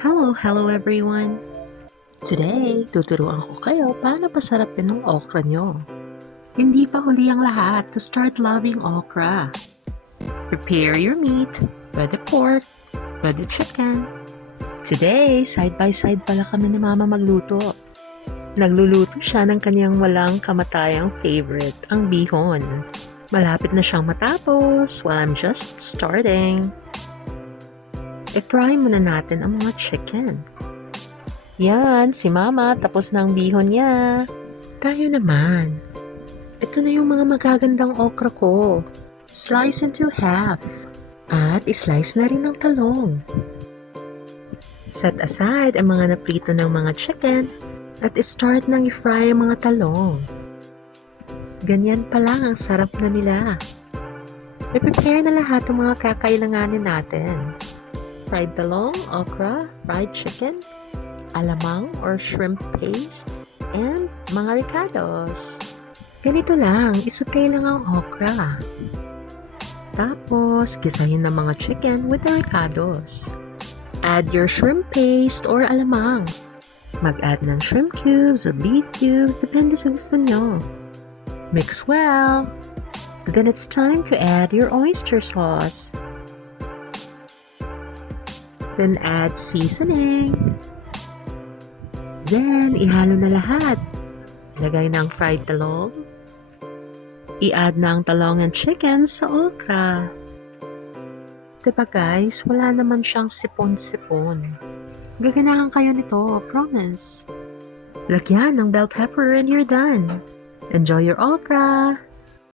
Hello everyone! Today, tuturuan ko kayo paano pasarapin ng okra nyo. Hindi pa huli ang lahat to start loving okra. Prepare your meat, pwede pork, pwede chicken. Today, side by side pala kami ni Mama magluto. Nagluluto siya ng kanyang walang kamatayang favorite, ang bihon. Malapit na siyang matapos while I'm just starting. I-fry muna natin ang mga chicken. Yan, si Mama, tapos na ang bihon niya. Tayo naman. Ito na yung mga magagandang okra ko. Slice into half. At islice na rin ang talong. Set aside ang mga naprito ng mga chicken at start nang i-fry ang mga talong. Ganyan pa lang ang sarap na nila. I-prepare na lahat ng mga kakailanganin natin. Fried talong, okra, fried chicken, alamang or shrimp paste, and mga ricados. Ganito lang, isukay lang ang okra. Tapos, gisahin ng mga chicken with the ricados. Add your shrimp paste or alamang. Mag-add ng shrimp cubes or beef cubes, depende sa gusto nyo. Mix well. Then it's time to add your oyster sauce. Then add seasoning. Then, ihalo na lahat. Ilagay na ang fried talong. I-add na ang talong and chicken sa okra. Diba guys, wala naman siyang sipon-sipon. Gaganahan kayo nito, promise. Lagyan ng bell pepper and you're done. Enjoy your okra!